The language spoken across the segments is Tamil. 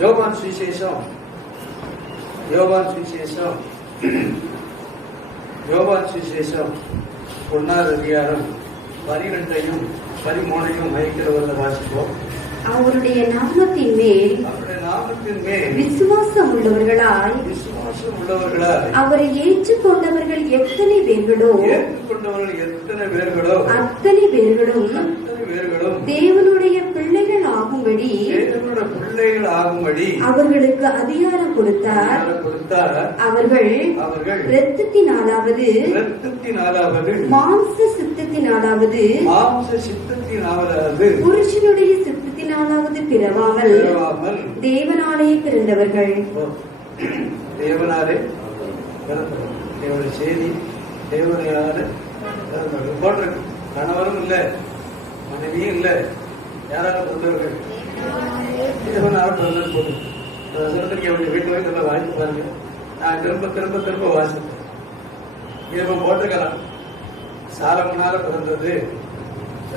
யோவான் சுவிசேஷம் 1ஆம் அதிகாரம் 12ஐயும் 13ஐயும் மைக்கிறவர்கள் வாசிப்போம். அவருடைய நாமத்தின் மேல் விசுவாசம் உள்ளவர்களாய் அவரை ஏற்றுக்கொண்டவர்கள் எத்தனை பேர்களோ அத்தனை பேர்களும் தேவனுடைய பிள்ளைகள் ஆகும்படி அவர்களுக்கு அதிகாரம் கொடுத்தார். அவர்கள் இரத்தத்தினாலாவது மாம்ச சித்தத்தினாலாவது புருஷனுடைய சித்தத்தினாலாவது பிறவாமல் தேவனாலே பிறந்தவர்கள். தேவனாலே தேவனுடைய செய்தி தேவனையால போட்டிருக்கு. கணவரும் இல்ல, மனைவியும் இல்ல, யாரால பிறந்தவர்கள் தேவனால பிறந்தது போட்டு வீட்டு போய் நல்லா வாசித்து பாருங்க. நான் திரும்ப வாசிப்பேன். இதை போட்டிருக்கலாம். சாலமனால பிறந்தது,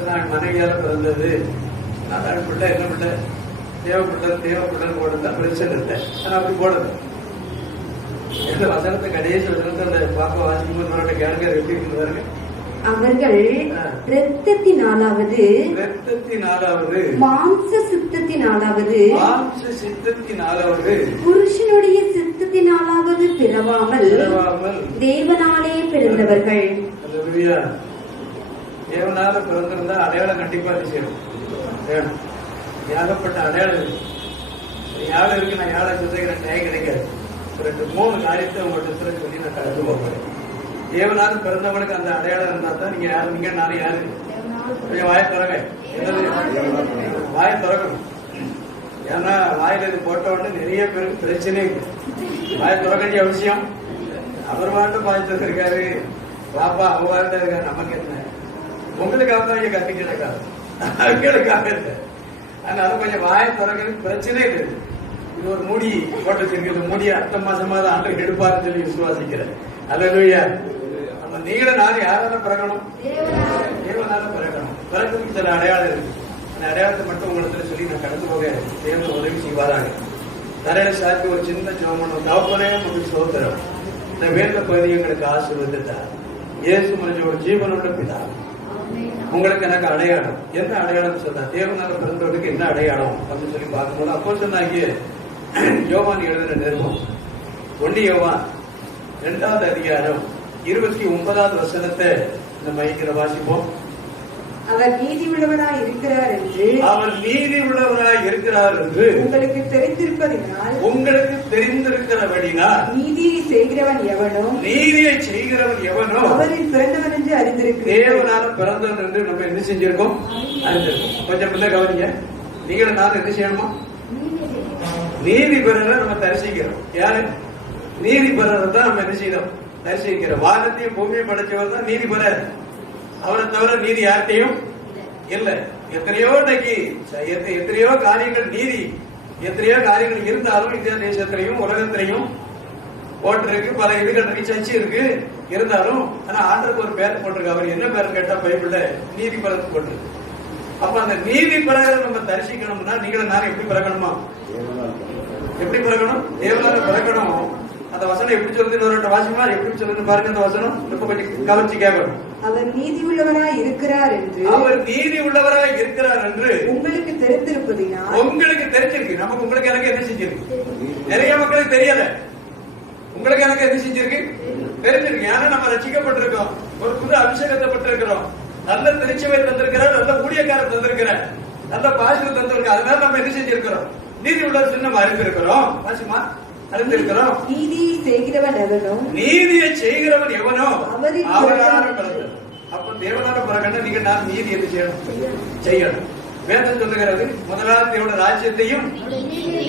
நான் மனைவியால பிறந்தது, நான் பிள்ளை என்ன பிள்ளை தேவப்பிள்ளை போடுறதா பிரச்சனை இல்லை. ஆனா அப்படி போடுது. எந்த வசனத்தை கடைசி வசனத்தை அந்த பாப்பா வாசிக்கும் போது கேளுங்க எப்படி இருக்குறாங்க. அவர்கள் இரத்தத்தினாலாவது மாம்ச சித்தத்தினாலாவது புருஷனுடைய சித்தத்தினாலாவது பிறவாமல் தேவனாலே பிறந்தவர்கள். தேவனால பிறந்திருந்தா அடையாளம் கண்டிப்பா செய்யணும். ஏகப்பட்ட அடையாளம் யாழ் இருக்கு. நான் யாழை சொல்றேன் நியாயம் கிடைக்காது. 3 காரியத்தை உங்கள்கிட்ட சொல்லி நான் கடந்து போகிறேன். தேவனால பிறந்தவனுக்கு அந்த அடையாளம் இருந்தா தான் நீங்க யாரு, நீங்க நானும் யாரு. கொஞ்சம் வாயை திறங்க, வாயை திறக்கணும். ஏன்னா வாயில இது போட்ட உடனே நிறைய பேருக்கு பிரச்சனை. வாயை திறக்க வேண்டிய அவசியம். அவர் வாட்டும் வாய் திறந்திருக்காரு, பாப்பா அவங்க வாட்ட இருக்காரு. நமக்கு என்ன, உங்களுக்காக தான் இங்க கத்திட்டு இருக்காரு, அவங்களுக்காக இல்லை. அதனால கொஞ்சம் வாயை திறக்கிறதுக்கு பிரச்சனை இல்லை. இது ஒரு மூடி போட்டு மூடிய அடுத்த மாசமா தான் ஆண்டு எடுப்பாருன்னு சொல்லி விசுவாசிக்கிறேன். அல்லேலூயா. நம்ம நீங்கள நானும் யாரால பிறக்கணும்? தேவனால பிறக்கணும். பிறக்கிறதுக்கு சில அடையாளம் இருக்கு. அந்த அடையாளத்தை மட்டும் உங்களுக்கு சொல்லி நான் கடந்து போக தேவன் உதவி செய்வாராங்க. தரையில சாத்தி ஒரு சின்ன ஜோமனும் தவப்பனே உங்களுக்கு சோதரம். இந்த வேண்ட பகுதி எங்களுக்கு ஆசீர்வதித்தார். இயேசு மனுஷோட ஜீவனோட பிதா. உங்களுக்கு எனக்கு அடையாளம் என்ன அடையாளம் சொன்னா, தேவனால பிறந்தவர்களுக்கு என்ன அடையாளம் அப்படின்னு சொல்லி பார்க்கும்போது அப்போ சொன்னாங்க யோவான் எழுதின நிருபம் 1 யோவான் 2ஆம் அதிகாரம் 29ஆவது வசனத்தை இந்த மைக்கிற வாசிப்போம். அவர் நீதி உள்ளவராய் இருக்கிறார் என்று உங்களுக்கு தெரிந்திருக்கிறபடினால் நீதியை செய்கிறவன் எவனோ அவரில் பிறந்தவன் என்று அறிந்திருக்கிறேன். தேவனால பிறந்தவன் என்று நம்ம என்ன செஞ்சிருக்கோம், அறிந்திருக்கோம். கொஞ்சம் பிள்ளை கவனிங்க. நீங்களும் நான் என்ன செய்யணுமா, நீதி பெறரை நம்ம தரிசிக்கிறோம். யாரு நீதி பெறரை தான் நம்ம என்ன செய்யறோம், தரிசிக்கிறோம். வானத்தையும் பூமியை படைச்சவர் தான் நீதி பெற. அவரை தவிர நீதி யார்கிட்டையும் இல்லை. எத்தனையோ காரியங்கள் நீதி எத்தனையோ காரியங்கள் இருந்தாலும் இந்திய தேசத்திலையும் உலகத்திலையும் ஓட்டுருக்கு, பல இதுகள் சர்ச்சை இருக்கு. இருந்தாலும் ஆனா ஆண்டருக்கு ஒரு பேர் போட்டிருக்கு. அவர் என்ன பேர் கேட்டா பைபிள்ல நீதி பரத்து போட்டிருக்கு. அப்ப அந்த நீதி பிரகாரம் நம்ம தரிசிக்கணும்னா நீங்களும் நானும் எப்படி பிறக்கணுமா, எப்படி பிறக்கணும், தேவனால பிறக்கணும். அந்த வசனம் எப்படி சொல்லுது வாசிமா, எப்படி சொல்லுது பாருங்க. அந்த வசனம் இப்ப கொஞ்சம் கவனிச்சு கேட்கணும். அவர் நீதி உள்ளவராய் இருக்கிறார் என்று உங்களுக்கு தெரிந்திருப்பதினால், உங்களுக்கு தெரிஞ்சிருக்கு. நமக்கு உங்களுக்கு எனக்கு என்ன செஞ்சிருக்கு, நிறைய மக்களுக்கு தெரியல. உங்களுக்கு எனக்கு என்ன செஞ்சிருக்கு, தெரிஞ்சிருக்கு. ஏன்னா நம்ம ரசிக்கப்பட்டிருக்கோம், ஒரு புது அபிஷேகத்தை பெற்றிருக்கிறோம், நல்ல திருச்சபை தந்திருக்கிறார், நல்ல ஊழியக்காரர் தந்திருக்கிறார், நல்ல பாசிகள் தந்திருக்கார். அதனால நம்ம என்ன செஞ்சிருக்கிறோம், நீதி உள்ள சின்னம் அறிந்திருக்கிறோம். வாசிமா, அறிந்திருக்கிறோம். நீதியை செய்கிறவன் எவனோ அவரால பிறந்தது. அப்ப தேவனால பிறக்கணும். நீங்க நான் நீதி என்ன செய்யணும். வேதம் சொல்லுகிறது, முதலாவது தேவனுடைய ராஜ்யத்தையும்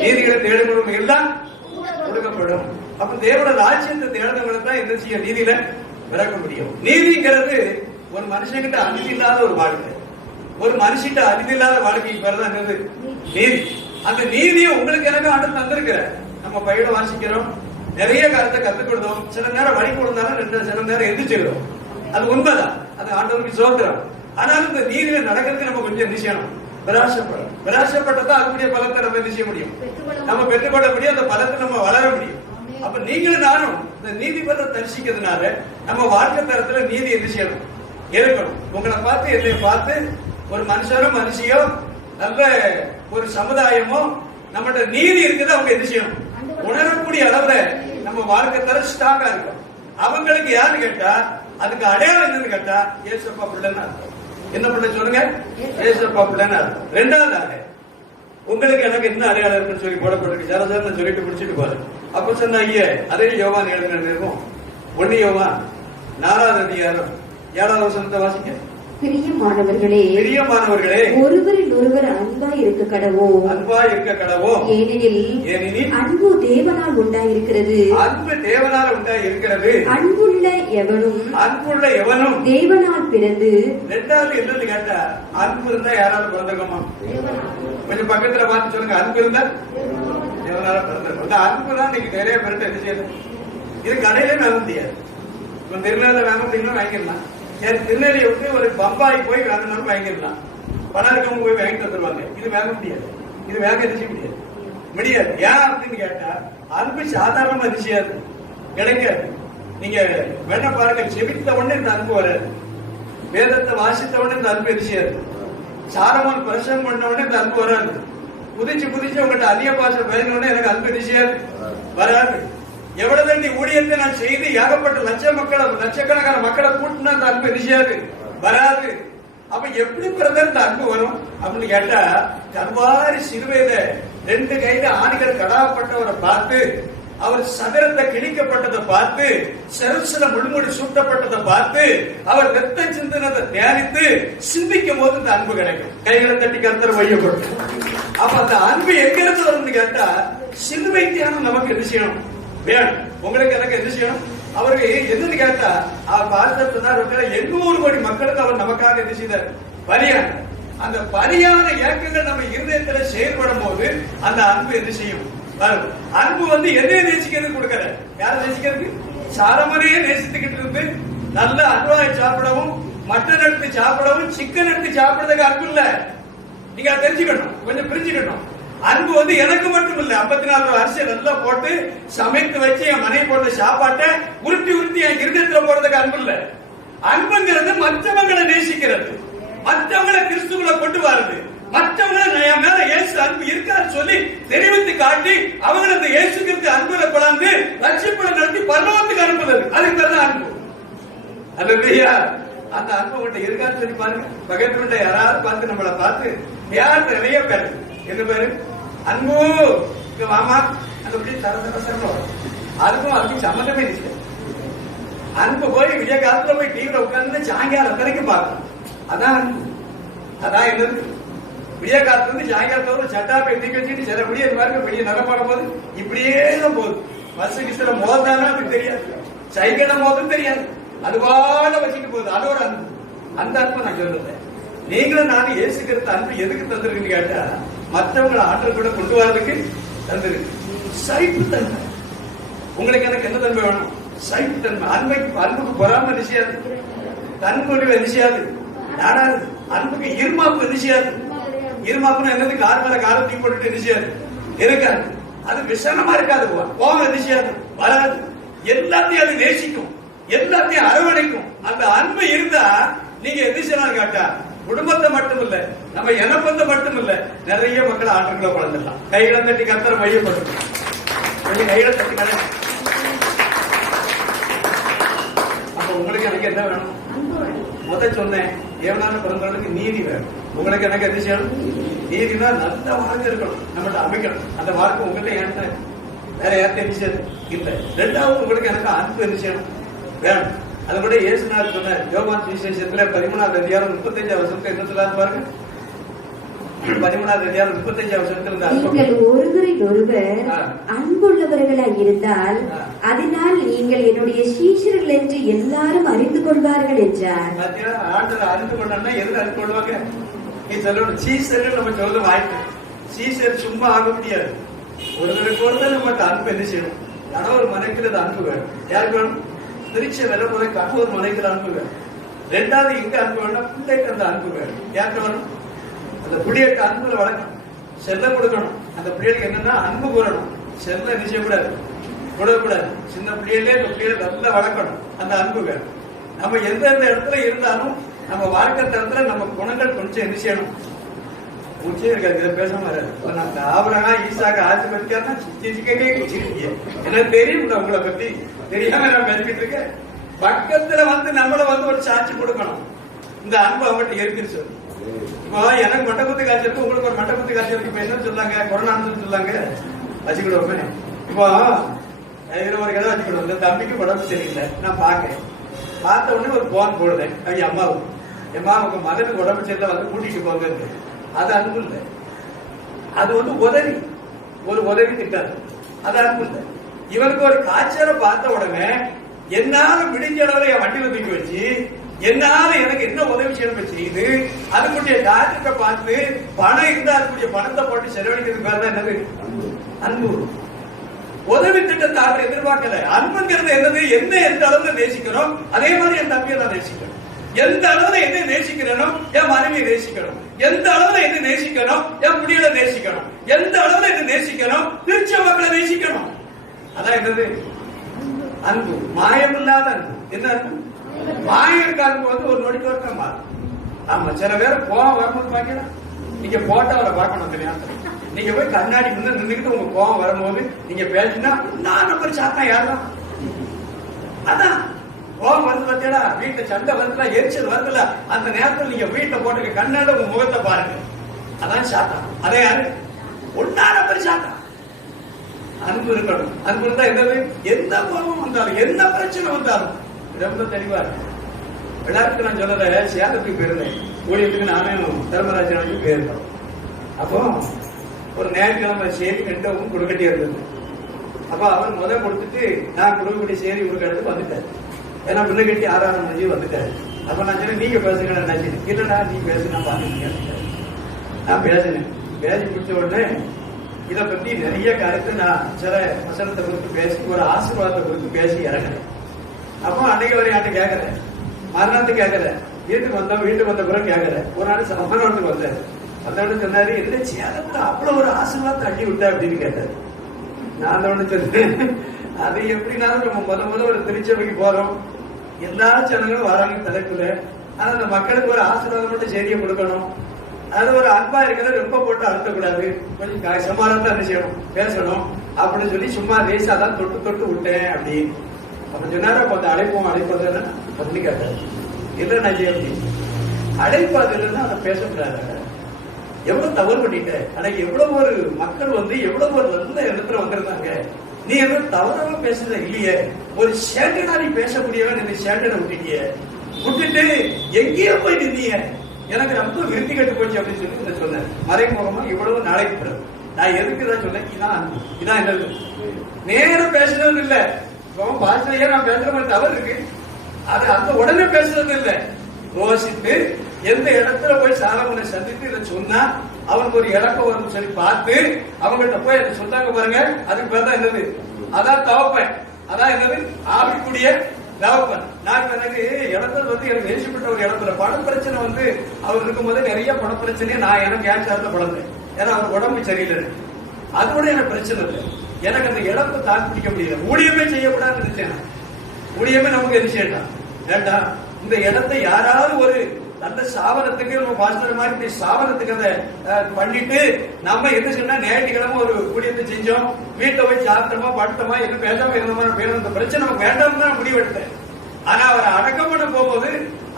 நீதிகளை தேடுகிறவங்க எல்லாம் கொடுக்கப்படும். அப்ப தேவனுடைய ராஜ்யத்தை தேடுறவங்களுக்கு தான் என்ன செய்ய, நீதியில பிறக்க முடியும். நீதிங்கிறது ஒரு மனுஷங்கிட்ட அநீதி இல்லாத ஒரு வாழ்க்கை, ஒரு மனுஷிட்ட அநீதி இல்லாத வாழ்க்கைக்கு பேர் தான் நீதி. அந்த நீதியை உங்களுக்கு எனக்கு ஆண்டு தந்திருக்கிற. நம்ம பயில வாசிக்கிறோம், நிறைய காலத்தை கத்துக் கொடுத்தோம். சில நேரம் வழி கொடுத்தாலும் சில நேரம் எதிர்த்துக்கிறோம். அது உண்மைதான், அது ஆண்டவருக்கு சோத்திரம். ஆனாலும் இந்த நீதியில நடக்கிறதுக்கு நம்ம கொஞ்சம் என்ன செய்யணும், பிரயாசப்பட்டதான் அதனுடைய பலத்தை நம்ம என்ன செய்ய முடியும், நம்ம பெற்றுக்கொள்ள முடியும், அந்த பலத்தை நம்ம வளர முடியும். அப்ப நீங்களும் நானும் இந்த நீதிபதியை தரிசிக்கிறதுனால நம்ம வாழ்க்கை தரத்துல நீதி என்ன செய்யணும், இருக்கணும். உங்களை பார்த்து என்னை பார்த்து ஒரு மனுஷனோ மனுஷியோ நல்ல ஒரு சமுதாயமோ நம்மகிட்ட நீதி இருக்குது அவங்க என்ன செய்யணும், உணரக்கூடிய அளவுல நம்ம வாழ்க்கை தர ஸ்ட்ராங்கா இருக்கும். அவங்களுக்கு யாருன்னு கேட்டா அதுக்கு அடையாளம் என்னன்னு கேட்டா ஏசப்பா பிள்ளைன்னு அர்த்தம். என்ன பிள்ளை சொல்லுங்க, ஏசப்பா பிள்ளைன்னு அர்த்தம். ரெண்டாவதாக உங்களுக்கு எனக்கு என்ன அடையாளம் இருக்குன்னு சொல்லி போடப்பட்டிருக்கு. ஜலசேரன் சொல்லிட்டு முடிச்சுட்டு போற அப்ப சொன்ன ஐயா அதே யோவான் எழுதின இருக்கும் 1 யோவான் 4வது அதிகாரம் 7வது வசனத்தை வாசிக்க. பிரியமானவர்களே, ஒருவரில் ஒருவர் அன்பாய் இருக்க கடவோ. ஏனெனில் அன்பு தேவனால் உண்டாயிருக்கிறது. அன்புள்ள எவனும் தேவனால் பிறந்து. ரெண்டாவது என்னன்னு கேட்டா அன்பு இருந்தா யாராவது பிறந்திருக்கோமா? கொஞ்சம் பக்கத்துல பார்த்து சொல்லுங்க. அன்பு இருந்தா தேவனால பிறந்திருக்கும். இந்த அன்பு தான் இன்னைக்கு நிறைய பேர்ட்ட என்ன செய்யுது, இது கடையிலே வாங்க முடியாது. திருநெல்வேலியில வாங்க முடியும்னா வாங்கிடலாம். திருநெல்வேலியை விட்டு ஒரு பம்பாய் போய் வாங்கினாலும் வாங்கிடலாம். பணம் இருக்கவங்க போய் வாங்கிட்டு வந்துருவாங்க. இது வாங்க முடியாது, இது வாங்க எரிச்சு முடியாது. ஏன் அப்படின்னு கேட்டா அன்பு சாதாரணமா எரிச்சியாது, கிடைக்காது. நீங்க வேணா பாருங்க, செபித்த உடனே இந்த அன்பு வராது. வேதத்தை வாசித்த உடனே இந்த அன்பு எரிச்சியாது. சாரமான பிரசங்கம் பண்ண உடனே இந்த அன்பு வராது. புதிச்சு உங்கள்கிட்ட அதிக பாசம் பேசின உடனே எனக்கு அன்பு எரிச்சியாது, வராது. எவ்வளவு தண்டி ஊழியத்தை நான் செய்து ஏகப்பட்ட லட்சக்கணக்கான மக்களை கூட்டினா அந்த அன்பு எரிச்சியாது, வராது. அப்ப எப்படி பிறந்த இந்த அன்பு வரும் அப்படின்னு கேட்டா, கர்வாரி சிறுவையில 2 கையில ஆணிகள் கடாப்பட்டவரை பார்த்து, அவர் சதுரத்தை கிழிக்கப்பட்டதை பார்த்து, செருசுல முள்முடி சூட்டப்பட்டதை பார்த்து, அவர் ரத்தம் சிந்தினதை தியானித்து சிந்திக்கும் போது இந்த அன்பு கிடைக்கும். கைகளை தட்டி கர்த்தர் வையப்பட்டு. அப்ப அந்த அன்பு எங்க இருந்து வரும்னு கேட்டா, சிலுவை தியானம் நமக்கு என்ன செய்யணும், வேணும். உங்களுக்கு எனக்கு என்ன செய்யணும், அவருக்கு என்னன்னு கேட்டா அவர் பார்த்தார் 800 கோடி மக்களுக்கு அவர் நமக்காக என்ன செய்தார், பலியான. அந்த பலியான இயக்கங்கள் நம்ம இருதயத்துல செயல்படும் போது அந்த அன்பு என்ன செய்யும், அன்பு எதையை நேசிக்கிறது கொடுக்கற, யாரை நேசிக்கிறது, சாரமனையே நேசித்துக்கிட்டு இருந்து நல்ல அல்வாய் சாப்பிடவும், மட்டன் எடுத்து சாப்பிடவும், சிக்கன் எடுத்து சாப்பிடுறதுக்கு அன்பு இல்ல. நீங்க தெரிஞ்சுக்கணும், கொஞ்சம் பிரிஞ்சுக்கணும். அன்பு எனக்கு மட்டும் இல்ல. 54 அரிசி நல்லா போட்டு சமைத்து வச்சு என் மனைவி போட்ட சாப்பாட்டை உருட்டி என் இருதயத்துல போறதுக்கு அன்பு இல்ல. அன்புங்கிறது மற்றவங்களை நேசிக்கிறது, மற்றவங்களை கிறிஸ்துவுல கொண்டு வருது, மற்றவங்களை என் மேல இயேசு அன்பு இருக்கான்னு சொல்லி தெரிவித்து காட்டி அவங்களை அந்த இயேசு கிறிஸ்து அன்புல கொண்டாந்து லட்சியப்படம் நடத்தி பரலோகத்துக்கு அனுப்புறது, அதுக்கு பேர் தான் அன்பு. அல்லேலூயா. அந்த அன்பு உங்கள்கிட்ட இருக்கான்னு சொல்லி பாருங்க. பகைப்புண்ட யாராவது பார்த்து நம்மளை பார்த்து யார் நிறைய பேரு என்ன பேரு, அன்பு மாமா அந்த சரம் அதுக்கும் சம்மந்தமே இல்லை. அன்பு போய் விஜய காலத்துல போய் டிவில உட்கார்ந்து சாயங்காலம் வரைக்கும் பார்க்கணும். அதான் அன்பு. அதான் என்னது, விடிய காலத்துல இருந்து சாயங்காலத்தோட சட்டா போய் தூக்கி வச்சுட்டு சில விடிய மாதிரி வெளியே நடமாடும் போது இப்படியே தான் போகுது. பஸ் கிஸ்ல மோதானா அதுக்கு தெரியாது, சைக்கிள மோதும் தெரியாது, அது வாழ வச்சுட்டு போகுது. அதோட அன்பு. அந்த அன்பு நான் சொல்றேன். நீங்களும் நானும் இயேசுகிற அன்பு எதுக்கு தந்திருக்குன்னு கேட்டா, மற்றவங்களை ஆற்றல் கூட கொண்டு வரதுக்கு தந்திருக்கு. சைப்பு தன்மை. உங்களுக்கு எனக்கு என்ன தன்மை வேணும், சைப்பு தன்மை. அன்புக்கு பொறாம நிச்சயாது, தன்முடிவு நிச்சயாது, யாராவது அன்புக்கு இருமாப்பு நிச்சயாது. இருமாப்புனா என்னது, கார் மேல காரை தூக்கி போட்டுட்டு நிச்சயாது இருக்காது. அது விஷனமா இருக்காது, கோபம் நிச்சயாது, வராது. எல்லாத்தையும் அது நேசிக்கும், எல்லாத்தையும் அரவணைக்கும். அந்த அன்பு இருந்தா நீங்க எது செய்யலாம் கேட்டா, குடும்பத்தை மட்டும் இல்ல, நம்ம இனப்பந்த மட்டும் இல்ல, நிறைய மக்களை ஆற்றுக்குள்ள குழந்தைலாம். கையில தட்டி கத்தர மையப்பட்டு கையில தட்டி கடை. அப்ப உங்களுக்கு எனக்கு என்ன வேணும், சொன்னேன், எவனால பிறந்தவர்களுக்கு நீதி வேணும். உங்களுக்கு எனக்கு எது செய்யணும், நீதினா நல்ல வாழ்க்கை இருக்கணும், நம்மகிட்ட அமைக்கணும். அந்த வாழ்க்கை உங்கள்கிட்ட ஏன்ட்ட வேற யார்ட்ட விஷயம் இல்ல. ரெண்டாவது உங்களுக்கு எனக்கு அன்பு என்ன செய்யணும் வேணும். அது கூட இயேசுநாதர் சொன்ன யோவான் சுவிசேஷத்துல 13வது அதிகாரம் 35வது வசனத்துல என்ன சொல்லாது பாருங்க. 13வது அதிகாரம் 35வது வசனத்துல நீங்கள் ஒருவரில் ஒருவர் அன்புள்ளவர்களாய் இருந்தால் அதனால் நீங்கள் என்னுடைய சீஷர்கள் என்று எல்லாரும் அறிந்து கொள்வார்கள் என்றார். ஆண்டவர் அறிந்து கொண்டா எது அறிந்து கொள்வாங்க, நீ சொல்லணும். சீசர்கள் நம்ம சொல்ல வாய்ப்பு, சீசர் சும்மா ஆக முடியாது. ஒருவருக்கு ஒருத்தர் நம்ம அன்பு என்ன செய்யணும், ஆனா ஒரு மனைக்கு அன்பு வேணும். யாருக்கு வேணும், திருச்சி வெள்ள போதைக்காக ஒரு மனைக்கு அன்பு வேணும். ரெண்டாவது இங்க அன்பு வேணும், பிள்ளைக்கு அந்த அன்பு வேணும். யாருக்கு வேணும், அந்த பிள்ளைகளுக்கு அன்புல வளர்க்கணும், செல்ல கொடுக்கணும். அந்த பிள்ளைகளுக்கு என்னன்னா அன்பு கூறணும், செல்ல என்ன செய்யக்கூடாது, கொடுக்கக்கூடாது. சின்ன பிள்ளைகளே இந்த பிள்ளைகளை நல்லா வளர்க்கணும். அந்த அன்பு வேணும். நம்ம எந்தெந்த இடத்துல இருந்தாலும் நம்ம வாழ்க்கை தரத்துல நம்ம குணங்கள் கொஞ்சம் என்ன செய்யணும், பூச்சே இருக்காது. இதை பேசாம வராது. ஆபரகா ஈசாக்க ஆசிர்வதிக்காருன்னா எனக்கு தெரியும், உங்களை பத்தி தெரியாம நான் பேசிக்கிட்டு இருக்கேன். பக்கத்துல வந்து நம்மள வந்து ஒரு சாட்சி கொடுக்கணும், இந்த அன்பு அவங்கள்ட்ட இருக்குன்னு சொல்லி. இப்போ எனக்கு மண்டபத்து காட்சி இருக்கு, உங்களுக்கு ஒரு மண்டபத்து காட்சி இருக்கு. இப்ப என்ன சொல்லாங்க, கொரோனா சொல்லாங்க, வச்சுக்கிடுவோமே. இப்போ இதுல ஒரு கதை வச்சுக்கிடுவோம். இந்த தம்பிக்கு உடம்பு சரியில்லை, நான் பாக்கேன். பார்த்த உடனே ஒரு போன் போடுறேன் அவங்க அம்மாவுக்கு. அம்மாவுக்கு மகனுக்கு உடம்பு சரியில்லை, வந்து கூட்டிட்டு போங்க. அது அன்பு இல்லை, அது வந்து உதவி, ஒரு உதவி திட்டம். அது அன்பு இல்லை. இவருக்கு ஒரு காய்ச்சலை பார்த்த உடனே என்னால விடிஞ்ச அளவுல என் வண்டியில தூக்கி வச்சு என்னால எனக்கு என்ன உதவி செய்யணும் செய்து அதுக்குரிய டாக்டரை பார்த்து பணம் இருந்தா அதுக்குரிய பணத்தை போட்டு செலவழிக்கிறதுக்கு பேர் தான் என்னது, அன்பு. உதவி திட்டத்தை அவர் எதிர்பார்க்கல. அன்புங்கிறது என்னது, என்ன எந்த அளவுல நேசிக்கிறோம் அதே மாதிரி என் தம்பியை நான் நேசிக்கணும். எந்த அளவுல என்ன நேசிக்கிறேனும் என் மனைவியை நேசிக்கணும். எந்த அளவுல என்ன நேசிக்கணும் என் புடிகளை நேசிக்கணும். எந்த அளவுல என்ன நேசிக்கணும் திருச்சி மக்களை நேசிக்கணும். அதான் என்னது அன்பு, மாயமில்லாத அன்பு. என்ன அன்பு, மாயம் இருக்க அன்பு வந்து ஒரு நொடிக்கு வரைக்கும் மாறும். ஆமா, சில பேர் கோவம் வரும்போது பாக்கலாம், நீங்க போட்டவரை பார்க்கணும். தெரியா, நீங்க போய் கண்ணாடி முன்ன நின்றுக்கிட்டு உங்க கோவம் வரும்போது நீங்க பேசினா நான் நம்பர் சாத்தா யாருதான். அதான் கோவம் வருது பார்த்தீங்களா, வீட்டுல சண்டை வருதுல, எரிச்சல் வருதுல, அந்த நேரத்தில் நீங்க வீட்டுல போட்டுக்க கண்ணாடி உங்க முகத்தை பாருங்க, அதான் சாத்தா. அதே யாரு, ஒன்னா நம்பர் சாத்தா. அன்பு இருக்கணும். அன்பு இருந்தா என்னது, எந்த கோபம் வந்தாலும் என்ன பிரச்சனை வந்தாலும் ரொம்ப தெளிவா இருக்கு. விளையாட்டுக்கு நான் சொல்லல, சேலத்துக்கு போயிருந்தேன் ஊழியத்துக்கு, நானும் தர்மராஜனுக்கு போயிருந்தோம். அப்போ ஒரு ஞாயிற்றுக்கிழமை சேரி கண்டவும் கொடுக்கட்டே இருந்தது. அப்ப அவர் முதல் கொடுத்துட்டு நான் கொடுக்கக்கூடிய சேரி கொடுக்கறதுக்கு வந்துட்டாரு. ஏன்னா முன்ன கட்டி 6ஆம் மணி வந்துட்டாரு. அப்ப நான் சொன்னேன், நீங்க பேசுங்க. இல்லடா நீ பேசு, நான் பாத்துக்க. நான் பேசினேன். பேசி முடிச்ச உடனே இதை பத்தி நிறைய கருத்து நான் சில வசனத்தை குறித்து பேசி ஒரு ஆசீர்வாதத்தை குறித்து பேசி இறங்குறேன். அப்போ அன்னைக்கு வரை யார்ட்ட கேட்கறேன், மறுநாட்டு கேட்கறேன், வீட்டுக்கு வந்த பிறகு கேட்கறேன். ஒரு நாள் சம்பளத்துக்கு வந்தாரு. வந்தவொடனே சொன்னாரு, என்ன சேலத்துல அவ்வளவு ஒரு ஆசீர்வாதத்தை அள்ளி விட்டா அப்படின்னு கேட்டாரு. நான் ஒண்ணு சொன்னேன், அது எப்படினாலும் நம்ம முதல்ல ஒரு திருச்சபைக்கு போறோம், எல்லா ஜனங்களும் வராங்க தலைப்புல. ஆனா அந்த மக்களுக்கு ஒரு ஆசீர்வாதம் மட்டும் செய்தியை கொடுக்கணும். அது ஒரு அன்பா இருக்கிறத ரொம்ப போட்டு அழுத்தக்கூடாது, கொஞ்சம் சமாளம் என்ன செய்யணும், பேசணும் அப்படின்னு சொல்லி சும்மா ரேசா தான் தொட்டு தொட்டு விட்டேன் அப்படின்னு. அப்ப சொன்னாரு, அப்ப அந்த அழைப்போம் அழைப்பது அப்படின்னு கேட்டாரு. இல்ல நான் அழைப்பாது இல்லைன்னா அதை பேசக்கூடாது. எவ்வளவு தவறு பண்ணிட்டேன். அன்னைக்கு எவ்வளவு ஒரு மக்கள் வந்து எவ்வளவு ஒரு நல்ல இடத்துல வந்திருந்தாங்க. நீ எவ்வளவு தவறாக பேசுறத இல்லையே, ஒரு சேட்டனா நீ பேசக்கூடியவன் இந்த சேட்டனை விட்டுட்டு எங்கேயோ போய் நின்னீங்க, எனக்கு ரொம்ப விருத்தி கட்டு போச்சு அப்படின்னு சொல்லி சொன்னேன். மறைமுகமா இவ்வளவு நாளைக்கு பிறகு நான் எதுக்குதான் சொன்னேன், இதான் அன்பு, இதான் என்னது. நேரம் பேசுறது இல்ல, பாசையா நான் பேசுற மாதிரி தவறு இருக்கு, அது அந்த உடனே பேசுறது இல்ல. யோசித்து எந்த இடத்துல போய் சாலமோனை சந்தித்து இதை சொன்னா அவனுக்கு ஒரு இலக்கம் வரும் சொல்லி பார்த்து அவங்ககிட்ட போய் அதை சொன்னாங்க பாருங்க, அதுக்கு பேர் தான் என்னது, அதான் தவப்பன். அதான் என்னது, ஆவிக்குரிய தவப்பன். நான் எனக்கு இடத்துல வந்து எனக்கு நேசிப்பட்ட ஒரு இடத்துல பண பிரச்சனை வந்து அவர் இருக்கும் போது நிறைய பண பிரச்சனையை நான் எனக்கு ஏன் சேர்ந்த பழந்தேன். ஏன்னா அவர் உடம்பு சரியில்லை, அதோட எனக்கு பிரச்சனை இல்லை. எனக்கு அந்த இடத்தை தாக்கு பிடிக்க முடியல. ஊழியமே செய்யக்கூடாதுன்னு நினைச்சேன். ஊழியமே நமக்கு என்ன செய்யலாம் வேண்டாம். இந்த இடத்தை யாராவது ஒரு அந்த சாவனத்துக்கு நம்ம பாஸ்டர் மாதிரி சாவனத்துக்கு அதை பண்ணிட்டு நம்ம என்ன சொன்னா ஞாயிற்றுக்கிழமை ஒரு ஊழியத்தை செஞ்சோம், வீட்டை போய் சாப்பிட்டோமா படுத்தோமா என்ன பேசாம இருந்தோமா வேணும், அந்த பிரச்சனை நமக்கு வேண்டாம்னு தான் முடிவெடுத்தேன். ஆனா அவரை அடக்கம் பண்ண போகும்போது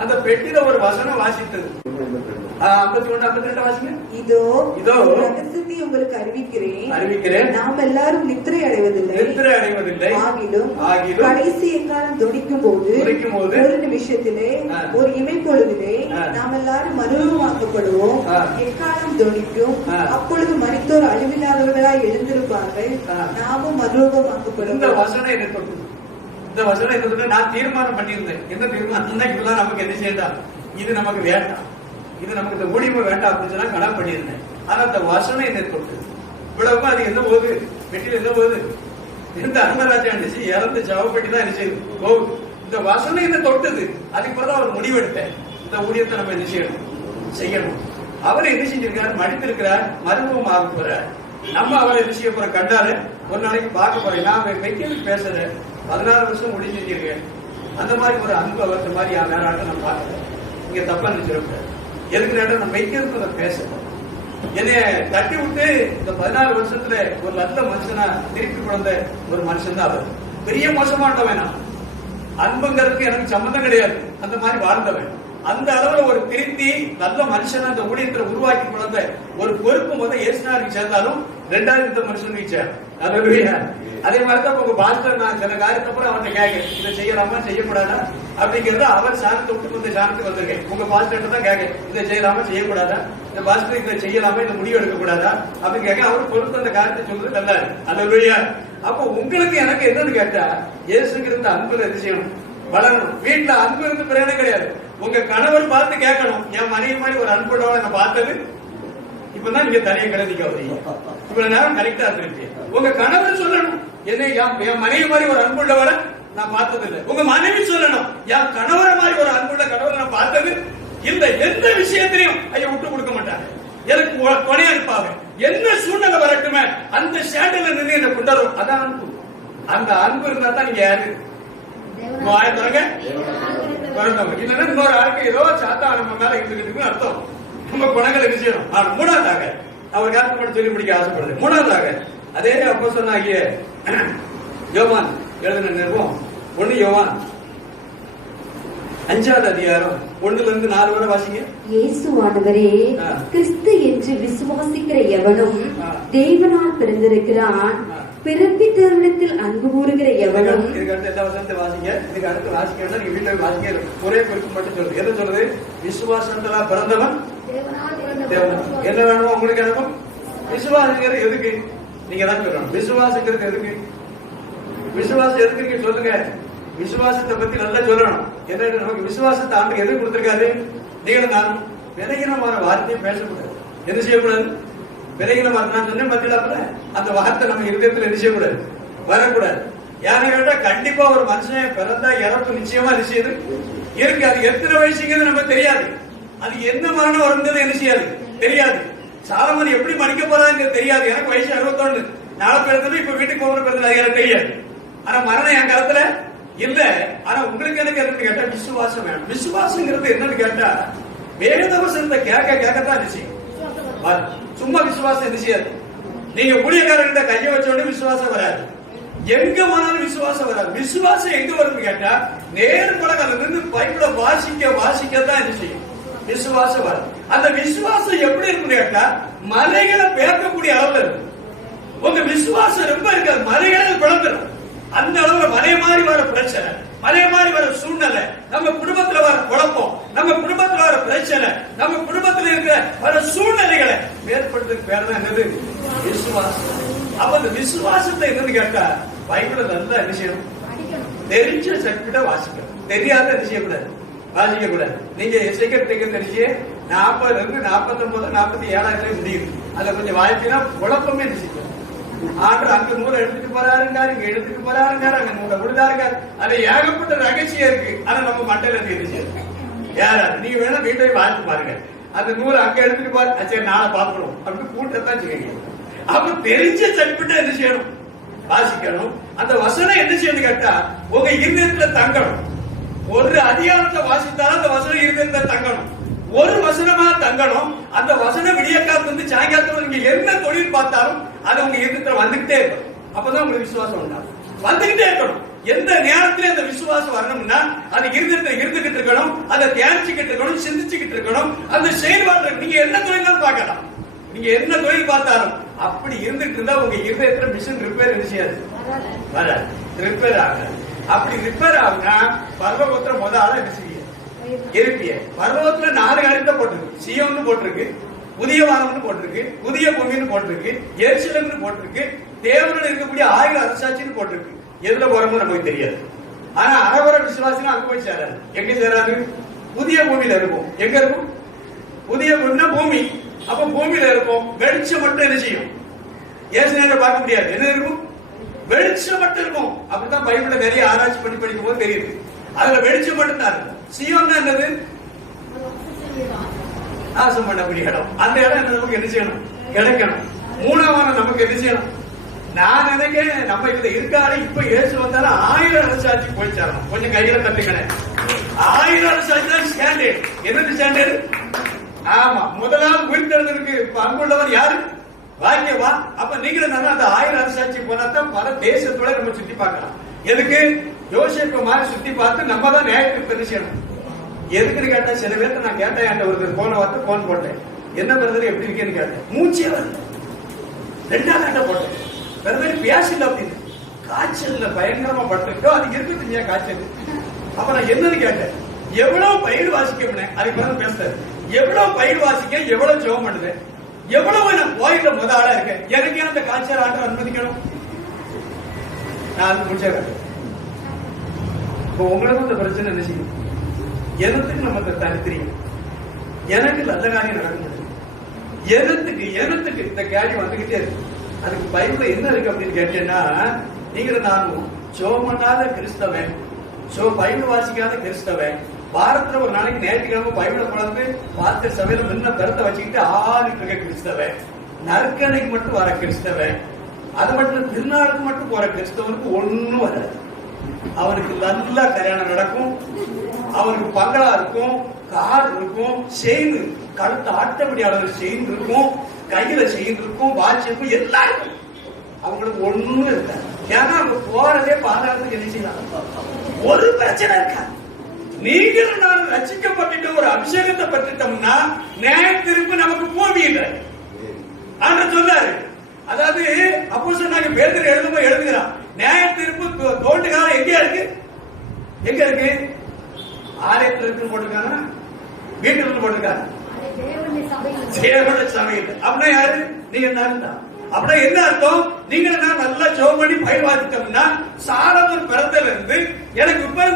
அந்த பெட்டியில ஒரு வசனம் வாசித்தது. 51, 52 வாசிங்க. இதோ ரகசியத்தை உங்களுக்கு அறிவிக்கிறேன், நாம் எல்லாரும் நித்திரை அடைவதில்லை, ஆகிலும் கடைசி எக்காலம் துடிக்கும் போது ஒரு நிமிஷத்திலே ஒரு இமைப்பொழுதிலே நாம் எல்லாரும் மறுரூபமாக்கப்படுவோம். எக்காலம் துடிக்கும், அப்பொழுது மரித்தோர் அழிவில்லாதவர்களாய் எழுந்திருப்பார்கள், நாமும் மறுரூபமாக்கப்படுவோம். இந்த வசனம் என்ன சொல்றது? இந்த வசனம் என்ன, நான் தீர்மானம் பண்ணியிருந்தேன். என்ன தீர்மானம், இப்பெல்லாம் நமக்கு என்ன செய்யலாம், இது நமக்கு வேண்டாம், இது நமக்கு இந்த ஊழியமே வேண்டாம் அப்படின்னு சொன்னா கடன் பண்ணியிருந்தேன். ஆனா அந்த வசனம் என்ன தொட்டு இவ்வளவு அது என்ன போகுது, வெட்டியில் என்ன போகுது, இந்த அருமராஜா இருந்துச்சு இறந்து ஜவப்பட்டி தான் என்ன செய்யுது போகுது. இந்த வசனம் என்ன தொட்டது, அதுக்கு பிறகு அவர் முடிவெடுத்தேன், இந்த ஊழியத்தை நம்ம என்ன செய்யணும். அவரை என்ன செஞ்சிருக்காரு, மடித்திருக்கிறார், மருமகம் ஆக போறார். நம்ம அவரை என்ன செய்ய போறோம், கண்டாரு ஒரு நாளைக்கு பார்க்க போறேன். நான் வைக்கிறதுக்கு பேசுறேன், 16 வருஷம் முடிஞ்சு செஞ்சிருக்கேன். அந்த மாதிரி ஒரு அன்பு அவர்த்த மாதிரி வேற ஆட்டம் நான் பார்க்கிறேன். இங்க தப்பா நினைச்சிருப்பேன். எதுக்கு நேரம் நம்ம வைக்கிறதுக்கு நான் பேசுறேன். என்னைய தட்டி விட்டு இந்த 16 வருஷத்துல ஒரு நல்ல மனுஷனா திருப்பி குழந்த ஒரு மனுஷன் தான் அவர். பெரிய மோசமானவன் நான். அன்புங்கிறதுக்கு எனக்கு சம்பந்தம் கிடையாது. அந்த மாதிரி வாழ்ந்தவன். அந்த அளவுல ஒரு திருத்தி நல்ல மனுஷனா அந்த ஊழியத்துல உருவாக்கி குழந்த ஒரு பொறுப்பு முதல் இயேசுநாதருக்கு சேர்ந்தாலும் 2000 மனுஷனுக்கு சேர். அதே மாதிரிதான் உங்க பாஸ்டர் நான் சில காரியத்தை அப்புறம் அவன் கேட்கிறேன், இதை செய்யலாமா செய்யக்கூடாதா அப்படிங்கறத அவர் சாணத்தை விட்டு இந்த சாணத்துக்கு வந்திருக்கேன். உங்க பாஸ்டர் தான் கேட்க, இதை செய்யலாமா செய்யக்கூடாதா, இந்த பாஸ்டர் இதை செய்யலாமா, இந்த முடிவு எடுக்க கூடாதா அப்படின்னு கேட்க, அவர் பொறுத்து அந்த காரியத்தை சொல்றது நல்லாரு. அல்லேலூயா. அப்போ உங்களுக்கு எனக்கு என்னன்னு கேட்டா, இயேசுக்கு இருந்த அன்புல எது செய்யணும், வளரணும். வீட்டுல அன்பு இருந்து பிரயோஜனம் கிடையாது. உங்க கணவர் பார்த்து கேட்கணும், என் மனைவி மாதிரி ஒரு அன்புள்ளவளை நான் பார்த்தது இப்பதான் நீங்க தனியை கிடதிக்க வரீங்க, இவ்வளவு நேரம் கரெக்டா இருந்திருக்கீங்க. உங்க கணவர் சொல்லணும், என்ன என் மனைவி மாதிரி ஒரு அன்புள்ளவரை நான் பார்த்தது இல்லை. உங்க மனைவி சொல்லணும், என் கணவரை மாதிரி ஒரு அன்புள்ள கணவரை நான் பார்த்தது இல்ல. எந்த விஷயத்திலையும் ஐயா விட்டு கொடுக்க மாட்டாங்க, எனக்கு துணையா இருப்பாங்க. என்ன சூழ்நிலை வரட்டுமே அந்த ஸ்டாண்டில் நின்று என்ன கொண்டாடும். அதான் அன்பு. அந்த அன்பு இருந்தா தான் நீங்க யாரு ஆயிரத்தவங்க இல்லைன்னா இன்னொரு ஆளுக்கு ஏதோ சாத்தா நம்ம மேல இருந்துக்கிட்டு அர்த்தம். நம்ம குணங்களை என்ன செய்யணும். ஆனா மூணாவதாக அவர் காரணம் மட்டும் சொல்லி முடிக்க ஆசைப்படுது. மூணாவதாக அதே அப்போஸ்தலனாகிய யோவான் எழுதின நிருபம் 1 யோவான் 5வது அதிகாரம் 1-4 வரை வாசிங்க. இயேசுவானவரே கிறிஸ்து என்று விசுவாசிக்கிற எவனும் தேவனால் பிறந்திருக்கிறான், பிறப்பித்தவரிடத்தில் அன்பு கூறுகிற எவனும். இதுக்கு அடுத்து எல்லா வசனத்தை வாசிங்க. இதுக்கு அடுத்து வாசிக்கணும். நீங்க வீட்டுல வாசிக்க ஒரே குறிப்பு மட்டும் சொல்லுது. எது சொல்றது? விசுவாசத்தலா பிறந்தவன் தேவன். என்ன வேணுமோ உங்களுக்கு எனக்கும் விசுவாசங்கிறது எதுக்கு நீங்க தான் சொல்லணும். விசுவாசங்கிறது எதுக்கு, விசுவாசம் எதுக்கு நீங்க சொல்லுங்க. விசுவாசத்தை பத்தி நல்லா சொல்லணும். என்ன நமக்கு விசுவாசத்தை ஆண்டு எது கொடுத்திருக்காரு, நீங்க நானும் விலகினமான வார்த்தையை பேசக்கூடாது. என்ன செய்யக்கூடாது, விலகினமான நான் சொன்னேன் பத்தியில அந்த வார்த்தை நம்ம இருதயத்தில் என்ன செய்யக்கூடாது, வரக்கூடாது. யாரை கேட்டா கண்டிப்பா ஒரு மனுஷன் பிறந்தா இறப்பு நிச்சயமா நிச்சயம் இருக்கு. அது எத்தனை வயசுங்கிறது நம்ம தெரியாது. அது என்ன மரணம் வருங்கிறது என்ன செய்யாது தெரியாது. சாலமன் எப்படி மடிக்க போறாங்க தெரியாது. எனக்கு வயசு 61, நாளை பிறந்தது இப்ப வீட்டுக்கு போகிற பிறந்தது எனக்கு தெரியாது. ஆனா மரணம் என் காலத்துல இல்ல. ஆனா உங்களுக்கு எனக்கு என்னன்னு கேட்டா விசுவாசம் வேணும். விசுவாசங்கிறது என்னன்னு கேட்டா வேதவசனத்தை கேட்கத்தான் நிச்சயம். சும்மா விசுவாசம் என்ன செய்யாது. நீங்க ஊழியக்காரர்கிட்ட கையை வச்ச உடனே விசுவாசம் வராது. எங்க போனாலும் விசுவாசம் வராது. விசுவாசம் எங்க வரும்னு கேட்டா நேர்பட இருந்து பைபிள வாசிக்கத்தான் என்ன செய்யும், விசுவாசம் வரும். அந்த விசுவாசம் எப்படி இருக்குன்னு கேட்டா மலைகளை பேர்க்கக்கூடிய அளவுல இருக்கும். உங்க விசுவாசம் ரொம்ப இருக்காது, மலைகளை பிளந்துடும். அந்த அளவுல மலை மாதிரி வர பிரச்சனை, மலை மாதிரி வர சூழ்நிலை, நம்ம குடும்பத்துல வர குழப்பம், நம்ம குடும்பத்துல வர பிரச்சனை, நம்ம குடும்பத்துல இருக்கிற வர சூழ்நிலைகளை ஏற்படுறதுக்கு பேர் தான் என்னது, விசுவாசம். அப்ப அந்த விசுவாசத்தை என்னன்னு கேட்டா பைபிள நல்லா என்ன செய்யணும், தெரிஞ்ச சர்க்கிட்ட வாசிக்கணும். தெரியாத என்ன செய்யக்கூடாது, வாசிக்க கூடாது. நீங்க எசைக்கிறதுக்கு தெரிஞ்சு 40 49 47 முடியுது. அதை கொஞ்சம் வாய்ப்பினா குழப்பமே நிச்சயம். ஆண்டு அங்க நூலை எடுத்துட்டு போறாருங்க, இங்க எடுத்துட்டு போறாருங்க, அங்க நூலை விடுதாருங்க. அது ஏகப்பட்ட ரகசியம் இருக்கு. ஆனா நம்ம மண்டையில தெரிஞ்சு யாரா நீங்க வேணா வீட்டை வாழ்த்து பாருங்க. அந்த நூலை அங்க எடுத்துட்டு பாரு, சரி நாளை பாக்கணும் அப்படின்னு கூட்டத்தான் செய்யணும். அப்ப தெரிஞ்ச சர்க்கிட்ட என்ன செய்யணும், வாசிக்கணும். அந்த வசனம் என்ன செய்யணும் கேட்டா உங்க இருதயத்துல தங்கணும். ஒரு அதிகாரத்தை வாசித்தாலும் அந்த வசனம் இருதயத்துல தங்கணும். ஒரு வசனமா தங்கணும். அந்த வசனம் விடிய காலத்துல இருந்து சாயங்காலத்துல நீங்க என்ன தொழில் பார்த்தாலும் அது உங்க இருதயத்துல வந்துகிட்டே இருக்கணும். அப்பதான் உங்களுக்கு விசுவாசம் உண்டாகும். வந்துகிட்டே இருக்கணும். எந்த நேரத்திலே அந்த விசுவாசம் வரணும்னா அது இருதயத்துல இருந்துகிட்டு இருக்கணும். அதை தியானிச்சுக்கிட்டு இருக்கணும், சிந்திச்சுக்கிட்டு இருக்கணும். அந்த செயல்பாடு நீங்க என்ன தொழிலும் பார்க்கலாம். நீங்க என்ன தொழில் பார்த்தாலும் அப்படி இருந்துட்டு இருந்தா உங்க இருதயத்துல மிஷின் ரிப்பேர் செய்யாது, வராது, ரிப்பேர் ஆகாது. அப்படி ரிப்பேர் ஆகுனா பரலோகத்துல முதல் ஆளா என்ன செய்ய இருப்பிய. பரலோகத்துல 4 காரியத்தை போட்டிருக்கு. சீயோன்னு போட்டிருக்கு, புதிய வானம்னு போட்டிருக்கு, புதிய பூமின்னு போட்டிருக்கு, எருசலேம்னு போட்டிருக்கு, தேவனில் இருக்கக்கூடிய 1000 அரசாட்சின்னு போட்டிருக்கு. எதுல போறோமோ நமக்கு தெரியாது. ஆனா அறவர விசுவாசினா அங்க போய் சேராது. எங்க சேராது, புதிய பூமியில இருக்கும். எங்க இருக்கும், புதிய பூமினா பூமி. அப்ப பூமியில இருக்கும். வெளிச்சம் மட்டும் என்ன செய்யும், ஏசுநாதரை பார்க்க முடியாது. என்ன இருக்கும், வெளிச்சம் மட்டும் இருக்கும். அப்படித்தான் பைபிள்ல நிறைய ஆராய்ச்சி பண்ணி படிக்கும் போது தெரியுது. அதுல வெளிச்சம் மட்டும் தான் இருக்கும். சீயோன் என்னது, நாசம் பண்ணக்கூடிய இடம். அந்த இடம் நமக்கு என்ன செய்யணும்? கிடைக்கணும். மூணாவது நமக்கு என்ன செய்யணும்? நான் நினைக்கிறேன் நம்ம இதுல இருக்காரு. இப்ப இயேசு வந்தாலும் 1000 அரசாட்சி போயிச்சாரணும். கொஞ்சம் கையில தட்டுக்கிறேன். 1000 அரசாட்சி தான் ஸ்டாண்டர்ட். என்னது ஸ்டாண்டர்ட்? ஆமா, முதலாவது உயிர்த்தெழுந்ததுக்கு பங்குள்ளவர் யாரு? பாக்கியவான். அப்ப நீங்களும் அந்த 1000 அரசாட்சி போனா தான் பல தேசத்தோட நம்ம சுத்தி பார்க்கலாம். எதுக்கு? யோசிப்பு மாதிரி சுத்தி பார்த்து நம்ம தான் நேரத்துக்கு பெரிய செய்யணும். எதுக்குன்னு கேட்டா, சில பேருக்கு நான் கேட்டேன், என்கிட்ட ஒருத்தர் போன வார்த்தை போன் போட்டேன், என்ன பிரதர் எப்படி இருக்கேன்னு கேட்டேன். மூச்சே வரல. 2ஆம் கட்ட போட்டேன், பிரதர் பேசல அப்படின்னு. காய்ச்சல்ல பயங்கரமா படுத்துட்டோம். அது இருக்குது காய்ச்சல். அப்ப நான் என்னன்னு கேட்டேன், எவ்வளவு பயிர் வாசிக்க, அதுக்கு பிறகு பேசுறேன், எவ்வளவு பயிர் வாசிக்க, எவ்வளவு ஜெபம் பண்ணுவேன், எவ்வளவு நான் கோயில முதலா இருக்கேன், எனக்கு அந்த காய்ச்சல் ஆண்டு அனுமதிக்கணும். நான் அது முடிச்சேன். இப்போ உங்களுக்கு இந்த பிரச்சனை என்ன செய்யும்? எனத்துக்கு நம்ம தனித்திரியும், எனக்கு நல்ல காரியம் நடக்க முடியும், எனத்துக்கு இந்த காரியம் வந்துகிட்டே இருக்கு. அதுக்கு பைபிள் என்ன இருக்கு அப்படின்னு கேட்டீங்கன்னா, நீங்க நானும் சோமனாத கிறிஸ்தவன், பைபிள் வாசிக்காத கிறிஸ்தவன், வாரத்துல ஒரு நாளைக்கு ஞாயிற்றுக்கிழமை பைபிளை குழந்தை பார்த்து சபையில முன்ன கருத்தை வச்சுக்கிட்டு ஆடிட்டு இருக்க கிறிஸ்தவன், நற்கனைக்கு மட்டும் வர கிறிஸ்தவன், அது மட்டும் திருநாளுக்கு மட்டும் போற கிறிஸ்தவனுக்கு ஒண்ணும் வராது. அவனுக்கு நல்லா கல்யாணம் நடக்கும், அவனுக்கு பங்களா இருக்கும், கார் இருக்கும், செயின் கழுத்து ஆட்டப்படியாளர் செயின் இருக்கும், கையில செயின் இருக்கும், வாட்ச் இருக்கும், எல்லாம் இருக்கும். அவங்களுக்கு ஒண்ணும் இருக்காது. ஏன்னா அவங்க போறதே பாதுகாத்துக்கு என்ன செய்யலாம்? ஒரு பிரச்சனை இருக்கா? நீங்கள் நான் ரசிக்கப்பட்டு ஒரு அபிஷேகத்தை பெற்றுட்டோம்னா நேர திரும்ப நமக்கு போவியில்லை ஆண்டு சொன்னாரு. அதாவது அப்போஸ்தலனாகிய பேதுரு எழுதுகிறான், நியாய தீர்ப்பு தோண்டுகாலம் எங்க இருக்கு? எங்க இருக்கு? ஆலயத்தில் இருக்கு போட்டிருக்காங்க, வீட்டில் இருந்து போட்டிருக்காங்க, தேவனுடைய சபையில். அப்படின்னா யாரு? நீங்க தான். அப்படின்னா என்ன அர்த்தம்? நீங்க நல்லா ஜெபம் பண்ணி பயிர் வாசிட்டோம்னா, சாலமோன் பிறந்தல இருந்து எனக்கு இப்ப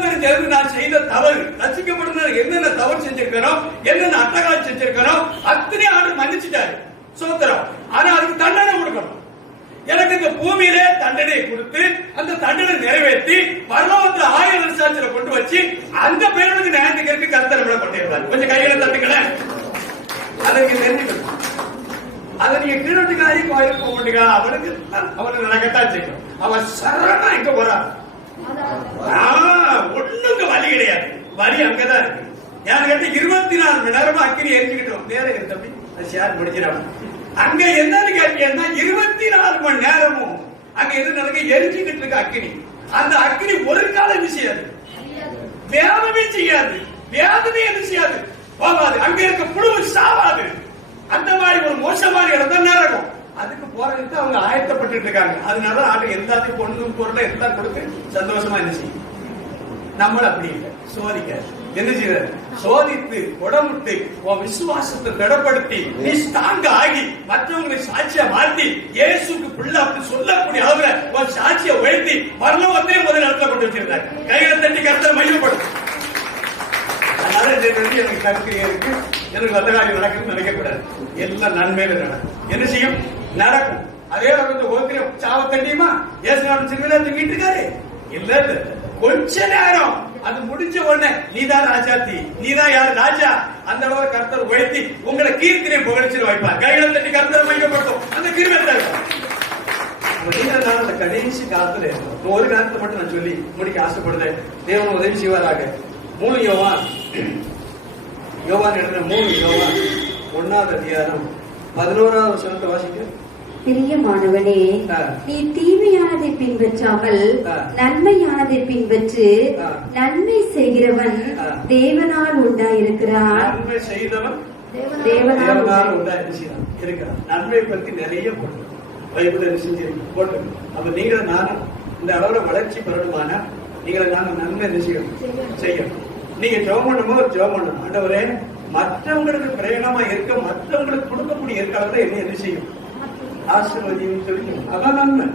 நான் செய்த தவறு, ரசிக்கப்படும் என்னென்ன தவறு செஞ்சிருக்கிறோம், என்னென்ன அட்டகாலம் செஞ்சிருக்கிறோம், அத்தனை ஆண்டு மன்னிச்சுட்டாரு. சோத்திரம். ஆனா அதுக்கு தண்டனை கொடுக்கணும். எனக்கு இந்த பூமியிலே தண்டனை கொடுத்து அந்த தண்டனை நிறைவேற்றி பரலோகத்துல 1000 வருஷத்துல கொண்டு வச்சு அந்த பேருக்கு நியாயத்துக்கு கருத்தரை விட கொண்டிருப்பார். கொஞ்சம் கையில தட்டுங்களேன். அதற்கு தெரிஞ்சுக்கணும். அதை நீங்க கீழட்டுக்காரி கோயிலுக்கு போக மாட்டீங்க, அவனுக்கு நடக்கத்தான் செய்யும். அவன் சரணா இங்க போறான், ஒண்ணுங்க வழி கிடையாது. வழி அங்கதான் இருக்கு. யாரு கேட்ட 24 மணி நேரமா அக்கினி எரிஞ்சுக்கிட்டோம். நேரம் தம்பி ஷேர் முடிச்சிடாம. அங்க என்னன்னு கேட்டீங்கன்னா 24 மணி நேரமும் அங்க என்ன நடக்க? எரிஞ்சுக்கிட்டு இருக்க அக்கினி. அந்த அக்கினி ஒரு காலம் செய்யாது, வேதமே செய்யாது, வேதமே என்ன செய்யாது, போகாது. அங்க இருக்க புழு சாவாது. அந்த மாதிரி ஒரு மோசமான இடம் தான் நரகம். அதுக்கு போறதுக்கு அவங்க ஆயத்தப்பட்டு இருக்காங்க. அதனால ஆண்டு எல்லாத்தையும் பொண்ணு பொருளை எல்லாம் கொடுத்து சந்தோஷமா என்ன செய்யும். நம்மள அப்படி இல்லை, சோதிக்க என்ன செய்யறது? சோதித்து உடம்புட்டு உன் விசுவாசத்தை திடப்படுத்தி நீ ஸ்ட்ராங் ஆகி மற்றவங்களை சாட்சியா மாற்றி இயேசுக்கு பிள்ளை அப்படி சொல்லக்கூடிய அளவுல உன் சாட்சியை உயர்த்தி பரலோகத்தையும் முதல் இடத்துல கொண்டு வச்சிருந்தார். கையில தட்டி கருத்தை மையப்படும். அதனால எனக்கு கருத்து இருக்கு, எனக்கு நல்ல காரியம் நடக்குன்னு நினைக்கக்கூடாது. எல்லாம் நன்மையில நடக்கும். என்ன செய்யும்? நடக்கும். அதே கொஞ்சம் ஒருத்தர் சாவ தண்டியுமா? ஏசுநாதன் சிறுவிழா தூங்கிட்டு இருக்காரு இல்ல, கொஞ்ச நேரம் அது முடிஞ்ச உடனே நீதான் ராஜாத்தி, நீதான் யார் ராஜா, அந்த அளவு கர்த்தர் உயர்த்தி உங்களை கீர்த்தனை புகழ்ச்சி வைப்பார். கையில தட்டி கர்த்தர் மையப்படுத்தும். அந்த கிருபை அந்த கடைசி காலத்துல ஒரு காலத்தை மட்டும் நான் சொல்லி முடிக்க ஆசைப்படுறேன். தேவன் உதவி செய்வாராக. 3 யோவான் எழுதின 3 யோவான் 1ஆவது அதிகாரம் 11ஆவது வசனத்தை வாசிக்க. பிரியமானவனே, நீ தீமையானதை பின்பற்றாமல் நன்மையானதை பின்பற்று. நன்மை செய்கிறவன் தேவனால் உண்டாயிருக்கிறான். நன்மை செய்தவன் தேவனால் உண்டாயிருக்கிறான். நன்மை பத்தி நிறைய போட்டு பைபிள் செஞ்சிருக்கு போட்டு. அப்ப நீங்க நானும் இந்த அளவுல வளர்ச்சி பெறணுமான நீங்க நாங்க நன்மை என்ன செய்யணும். நீங்க ஜெபம் பண்ணும்போது ஜெபம் பண்ணணும். ஆண்டவரே, மற்றவங்களுக்கு பிரயோஜனமா இருக்க, மற்றவங்களுக்கு கொடுக்கக்கூடிய இருக்கால என்ன செய்யும்? ஆசீர்வதியும் சொல்லி. அதான் நன்மை.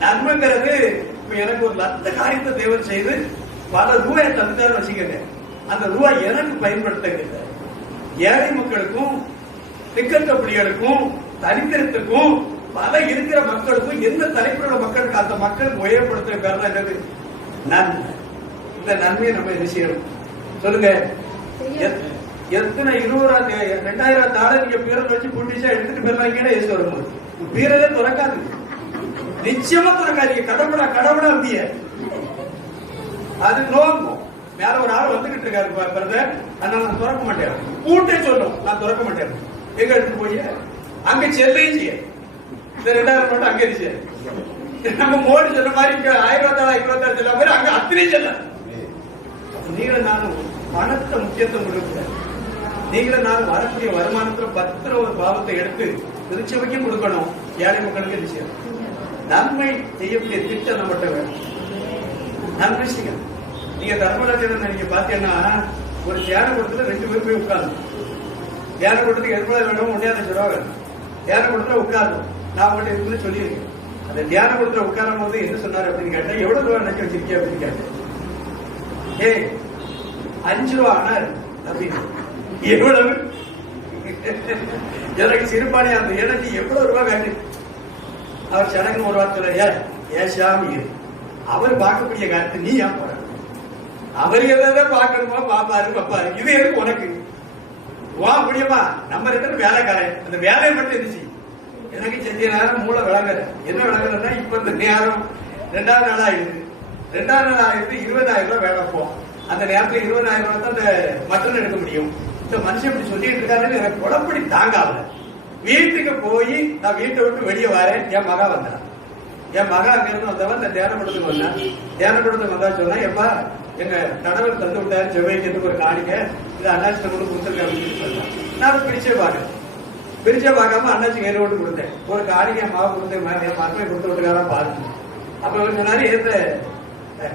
நன்மைங்கிறது இப்ப எனக்கு ஒரு நல்ல காரியத்தை தேவன் செய்து பல ரூபாயை தந்துட்டாரு வச்சுக்கங்க. அந்த ரூபாய் எனக்கு பயன்படுத்த ஏழை மக்களுக்கும், திக்கத்தப்படிகளுக்கும், தரித்திரத்துக்கும், பல இருக்கிற மக்களுக்கும், எந்த தலைப்புற மக்களுக்கு அந்த மக்களுக்கு உயர்படுத்த காரணம் என்னது? நன்மை. இந்த நன்மையை நம்ம என்ன செய்யணும் சொல்லுங்க. எத்தனை 2000 தாளை நீங்க பீரல் வச்சு புண்டிச்சா எடுத்துட்டு போயிருவாங்க. ஏசு வரும்போது பீரலே துறக்காது, நிச்சயமா துறக்காதீங்க. கடவுளா கடவுளா அப்படிய அது நோக்கும். மேல ஒரு ஆள் வந்துகிட்டு இருக்காரு பிரதர், அதனால நான் துறக்க மாட்டேன். பூட்டே சொல்லும் நான் துறக்க மாட்டேன். எங்க எடுத்து போய் அங்க செல்லையும் செய்ய இந்த 2000 மட்டும் அங்க இருந்துச்சு. நம்ம மோடி சொன்ன மாதிரி 1026 சொல்ல மாதிரி அங்க அத்தனையும் செல்ல. நீங்களும் நானும் பணத்தை முக்கியத்துவம் கொடுக்க, நீங்களும் நானும் வரக்கூடிய வருமானத்துல 10 ஒரு பாவத்தை எடுத்து திருச்சபைக்கும் கொடுக்கணும். ஏழை மக்களுக்கு நிச்சயம் நன்மை செய்யக்கூடிய திட்டம் நம்மகிட்ட வேணும். நன்மை செய்யணும். நீங்க தர்மராஜன் நீங்க பாத்தீங்கன்னா ஒரு தியான கூட்டத்துல 2 பேர் போய் உட்கார்ந்து தியான கூட்டத்துக்கு எவ்வளவு வேணும் முடியாத சொல்லுவாங்க. தியான கூட்டத்துல உட்காரணும். நான் உங்கள்கிட்ட இருந்து சொல்லியிருக்கேன். அந்த தியான கூட்டத்துல உட்காரும் போது என்ன சொன்னாரு அப்படின்னு கேட்டேன். எவ்வளவு ரூபா நினைச்சு வச்சிருக்கேன் அப்படின்னு கேட்டேன். 5 ரூபா ஆனாரு அப்படின்னு. எவ்வளவு எனக்கு சிறுபானியா இருந்தது. எனக்கு எவ்வளவு ரூபாய் வேணும்? அவர் சடங்கு ஒரு வார்த்தை ஏன் சாமி அவர் பார்க்கக்கூடிய காலத்தை நீ ஏன் போற? அவர் எதை பார்க்கணுமோ பாப்பாரு. இது எதுக்கு உனக்கு? வா முடியுமா? நம்ம 2 பேரும் வேலைக்காரன். அந்த வேலையை மட்டும் இருந்துச்சு. எனக்கு செஞ்ச நேரம் மூளை விளங்குற. என்ன விளங்குறதுன்னா இப்ப இந்த நேரம் 2வது நாள் ஆயிடுது. 2வது நாள் ஆயிடுது 20,000 ரூபாய் வேலை போகும். அந்த நேரத்துல 20,000 ரூபாய் தான் அந்த மட்டன் எடுக்க முடியும். இந்த மனுஷன் இப்படி சொல்லிட்டு இருக்காருன்னு எனக்கு குழப்படி தாங்காத. வீட்டுக்கு போய் நான் வீட்டை விட்டு வெளியே வரேன். என் மகா வந்தான். என் மகா அங்க இருந்து வந்தவன் இந்த தியானப்படத்துக்கு வந்தான். தியானப்படத்துக்கு வந்தா சொன்னா, எப்பா எங்க கடவுள் தந்து விட்டாரு செவ்வாய்க்கு ஒரு காணிக்க, இது அண்ணாச்சி கொண்டு கொடுத்துருக்க அப்படின்னு சொன்னான். நான் பிரிச்சே பார்க்காம அண்ணாச்சி கையில விட்டு கொடுத்தேன். ஒரு காணிக்க மாவு கொடுத்தேன். என் மக்களை கொடுத்து விட்டுக்காரா பாருங்க. அப்ப சொன்னாரு, இந்த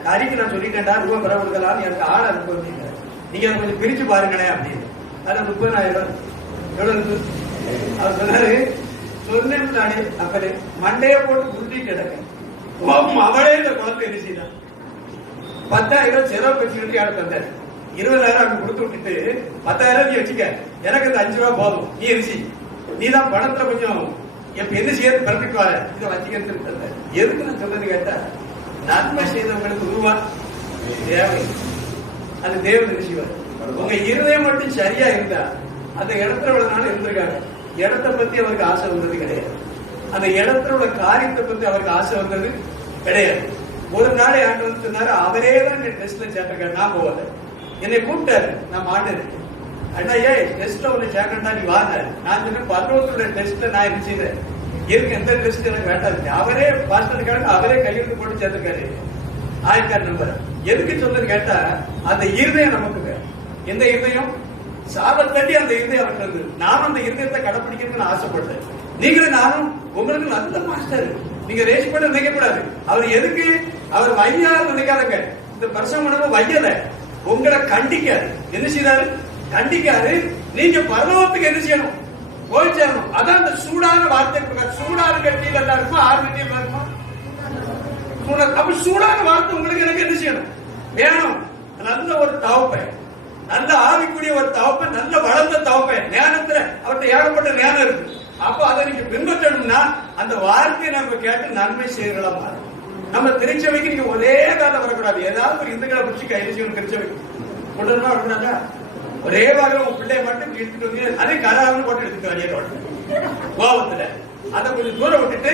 காரிக்கு நான் சொல்லிட்டேன்டா ரூபா பெற கொடுக்கலாம், எனக்கு ஆள் அனுப்ப வந்தீங்க, நீங்க அதை கொஞ்சம் பிரிச்சு பாருங்களேன் அப்படின்னு. அது 30,000 எவ்வளவு இருக்கு? அவர் சொன்னாரு, சொன்னேன் அப்படி மண்டைய போட்டு குருட்டிட்டு கிடக்க அவளே இந்த குழந்தை என்ன செய்தான். 10,000 செலவு வச்சுக்கிட்டு யாரும் தந்தாரு. 20,000 அங்க கொடுத்து விட்டுட்டு 10,000 நீ வச்சுக்க, எனக்கு இந்த 5 ரூபா போதும், நீ எரிசி, நீ தான் பணத்துல கொஞ்சம் என்ன செய்யறது பிறப்பிட்டு வர, இதை வச்சுக்கிறது தந்த. எதுக்கு நான் சொல்றது கேட்டா, நன்மை செய்தவங்களுக்கு ரூபா தேவை. அது தேவன் நினைச்சுவார். உங்க இருதயம் மட்டும் சரியா இருந்தா அந்த இடத்துல உள்ள நாள் இருந்திருக்காரு. இடத்தை பத்தி அவருக்கு ஆசை வந்தது கிடையாது. அந்த இடத்துல உள்ள காரியத்தை பத்தி அவருக்கு ஆசை வந்தது கிடையாது. ஒரு நாள் ஆண்டு வந்து சொன்னாரு, அவரே தான் டெஸ்ட்ல சேர்த்திருக்காரு, நான் போகல. என்னை கூப்பிட்டாரு, நான் மாட்டேன். அண்ணா டெஸ்ட்ல உன்னை சேர்க்கண்டா நீ வாங்கினாரு. நான் சொன்னேன், 18 டெஸ்ட்ல நான் என்ன செய்தேன், எதுக்கு எந்த டெஸ்ட் எனக்கு வேண்டாம். அவரே பாஸ்டருக்காக அவரே கையெழுத்து போட்டு சேர்த்திருக்காரு ஆயிரக்கார் நம்பர். எதுக்கு சொல்றது கேட்டா, அந்த இருதயம் நமக்கு வேணும். எந்த இருதயம்? சாபத்தட்டி அந்த இருதயம் அவருக்கு இருந்தது. நானும் அந்த இருதயத்தை கடைப்பிடிக்கிறதுன்னு ஆசைப்பட்டேன். நீங்களும் நானும் உங்களுக்கு நல்ல மாஸ்டர். நீங்க ரேஸ் பண்ண நினைக்க கூடாது. அவர் எதுக்கு? அவர் வையாரு நினைக்காதங்க. இந்த பிரசவம் உணவு வையல, உங்களை கண்டிக்காரு. என்ன செய்தாரு? கண்டிக்காரு. நீங்க பரலோகத்துக்கு என்ன செய்யணும்? போய் சேரணும். அதான் அந்த சூடான வார்த்தை. சூடான கட்டியில் எல்லாம் இருக்கும், 6 கட்டியில் இருக்கும். அப்ப சூடான வார்த்தை உங்களுக்கு எனக்கு என்ன செய்யணும்? வேணும். நல்ல ஒரு தவப்பை, நல்ல ஆவிக்குரிய ஒரு தவப்பை, நல்ல வளர்ந்த தவப்பை. ஞானத்துல அவர்கிட்ட ஏகப்பட்ட ஞானம் இருக்கு. அப்ப அதை நீங்க பின்பற்றணும்னா அந்த வார்த்தையை நம்ம கேட்டு நன்மை செய்யறதா மாறும். நம்ம திருச்சபைக்கு நீங்க ஒரே காலம் வரக்கூடாது. ஏதாவது ஒரு இந்துக்களை பிடிச்சி கைது செய்யணும். திருச்சபைக்கு கொண்டு வரக்கூடாதா? ஒரே வாரம் உங்க பிள்ளைய மட்டும் எடுத்துட்டு வந்து அதே கராரம் போட்டு எடுத்துட்டு வரைய கோபத்துல அதை கொஞ்சம் தூரம் விட்டுட்டு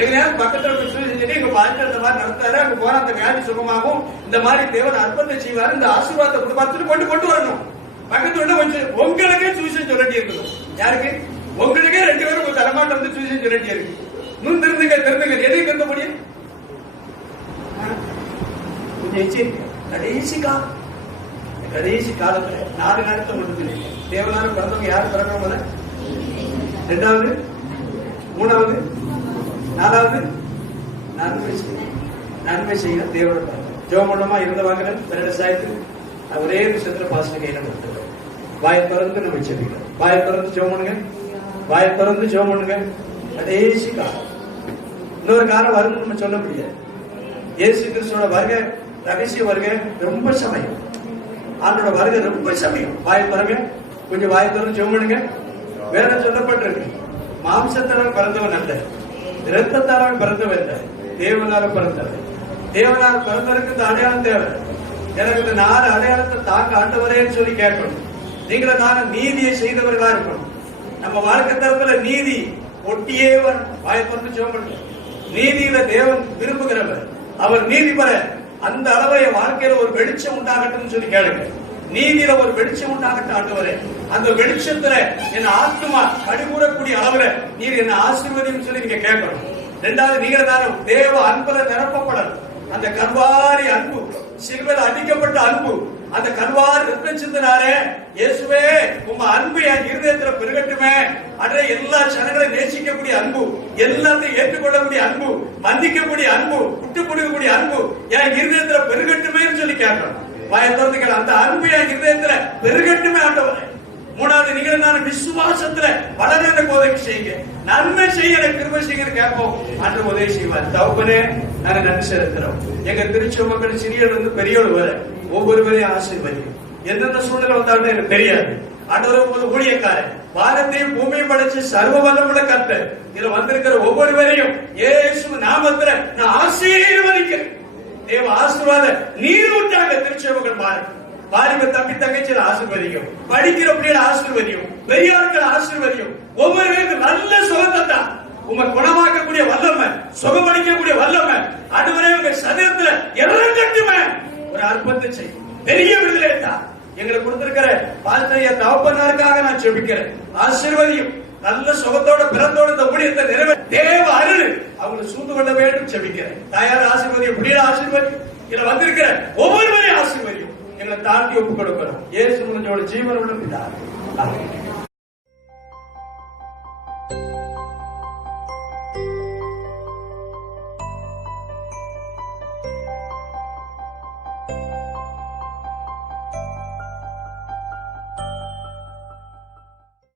எங்கேயாவது பக்கத்துல செஞ்சுட்டு எங்க பாட்டு அந்த மாதிரி நடத்தாரு, அங்க போற அந்த வியாதி சுகமாகும், இந்த மாதிரி தேவன் அற்புதத்தை செய்வாரு, இந்த ஆசீர்வாதத்தை பார்த்துட்டு கொண்டு வரணும். பக்கத்துல கொஞ்சம் உங்களுக்கே சுவிசேஷம் சொல்லிட்டே இருக்கணும். யாருக்கு? உங்களுக்கே 2 பேரும் உங்க தலைமாட்ட வந்து சுவிசேஷம் சொல்லிட்டே இருக்கு. இன்னும் திருந்துங்க எதையும் திருந்த முடியும்? கடைசி காலத்துல 4 நேரத்தை மட்டும் தேவனான பிறந்தவங்க யாரும் பிறக்கிறவங்க? 2வது, 3வது, 4வது நன்மை செய்ய தேவன ஜோமண்டமா இருந்த வாங்கல பிறட சாய்த்து ஒரே விஷயத்துல பாசன கையில கொடுத்துருவோம். வாயை திறந்து நம்ம செபிக்கிறோம். வாயை திறந்து ஜோமனுங்க, வாயை திறந்து ஜோமனுங்க. கடைசி காலம், இன்னொரு காலம் வரும்னு நம்ம சொல்ல முடியாது. இயேசு கிறிஸ்துவோட வருகை, ரகசிய வருகை ரொம்ப சமயம். ஆண்டோட வருகை ரொம்ப சமயம். வாயை திறங்க, கொஞ்சம் வாயை திறந்து ஜோமனுங்க. வேற சொல்லப்பட்டிருக்கு, மாம்சத்தால் பிறந்தவன் அல்ல, இரத்தத்தால் பிறந்தவன் அல்ல, தேவனால பிறந்தவன். தேவனால பிறந்தவருக்கு இந்த அடையாளம் தேவை. எனக்கு இந்த 4 அடையாளத்தை தாங்க ஆண்டவரேன்னு சொல்லி கேட்கணும். நீங்கள நானும் நீதியை செய்தவர்களா இருக்கணும். நம்ம வாழ்க்கை தரத்துல நீதி ஒட்டியே வாயப்பட்டு ஜெபம். நீதியில தேவன் விரும்புகிறவர், அவர் நீதி பெற அந்த அளவை வாழ்க்கையில ஒரு வெளிச்சம் உண்டாகட்டும் சொல்லி கேளுங்க. நீதியில ஒரு வெளிச்சம் உண்டாகட்டும் ஆண்டவரே, அந்த வெளிச்சத்துல என் ஆத்மா கடிகூறக்கூடிய அளவுல நீர் என்ன ஆசீர்வதின்னு சொல்லி நீங்க கேட்கணும். இரண்டாவது, நீங்க தானும் தேவ அன்புல நிரப்பப்படணும். அந்த கல்வாரி அன்பு, சிலுவையில் அடிக்கப்பட்ட அன்பு, அந்த கல்வாரி ரத்தம் சிந்தினாரே இயேசுவே, உங்க அன்பு என் இருதயத்துல பெருகட்டுமே. அன்றே எல்லா ஜனங்களை நேசிக்கக்கூடிய அன்பு, எல்லாத்தையும் ஏற்றுக்கொள்ளக்கூடிய அன்பு, மன்னிக்கக்கூடிய அன்பு, விட்டு கொடுக்கக்கூடிய அன்பு என் இருதயத்துல பெருகட்டுமே சொல்லி கேட்கணும். பயத்தோர்த்துக்கள் அந்த அன்பு என் இருதயத்துல பெருகட்டுமே ஆண்டவரே. மூணாவது, நீங்கள் நான் விசுவாசத்துல வளர உதவி செய்யுங்க, நன்மை செய்ய கிருபை செய்ய கேட்போம். அன்று உதவி செய்வார். தகப்பனே, நாங்க நன்றி செலுத்துறோம். எங்க திருச்சி மக்கள் சிறியவர் இருந்து பெரியவர் வர ஒவ்வொருவரையும் ஆசீர்வதியும். எந்தெந்த சூழ்நிலை வந்தாலும் எனக்கு தெரியாது. ஆண்டவர் ஊழியக்காரன் வானத்தையும் பூமியும் படைச்சு சர்வ வல்லமுள்ள கர்த்தர் இதுல வந்திருக்கிற ஒவ்வொருவரையும் இயேசு நாமத்துல நான் ஆசீர்வதிக்கிறேன். தேவ ஆசீர்வாத நீர் விட்டாங்க திருச்சி மக்கள் பாருங்க. வாலிப தம்பி தங்கச்சியில ஆசீர்வதிக்கும், படிக்கிற பிள்ளைகளை ஆசீர்வதியும், பெரியாட்களை ஆசீர்வதியும். ஒவ்வொருவருக்கும் நல்ல சுகத்தை தான் உங்க குணமாக்கக்கூடிய வல்லமை, சுகமளிக்கக்கூடிய வல்லமை அதுவரை உங்க சரீரத்துல இறங்கட்டுமே. ஒரு அற்புதத்தை செய்யும், பெரிய விடுதலை தான் எங்களுக்கு கொடுத்திருக்கிற பாஸ்டர் தகப்பனாருக்காக நான் ஜெபிக்கிறேன். ஆசீர்வதியும், நல்ல சுகத்தோட பிறந்தோட இந்த ஊழியத்தை நிறைவேற்ற தேவ அருள் அவங்களை சூழ்ந்து கொள்ள வேண்டும் ஜெபிக்கிறேன். தாயார் ஆசீர்வதியும், பிள்ளைகளை ஆசீர்வதியும், இதுல வந்திருக்கிற ஒவ்வொருவரையும் ஆசீர்வதியும். எங்களை தாழ்த்தி ஒப்புக் கொடுக்கிறோம். இயேசு ஜீவனோட பிதா.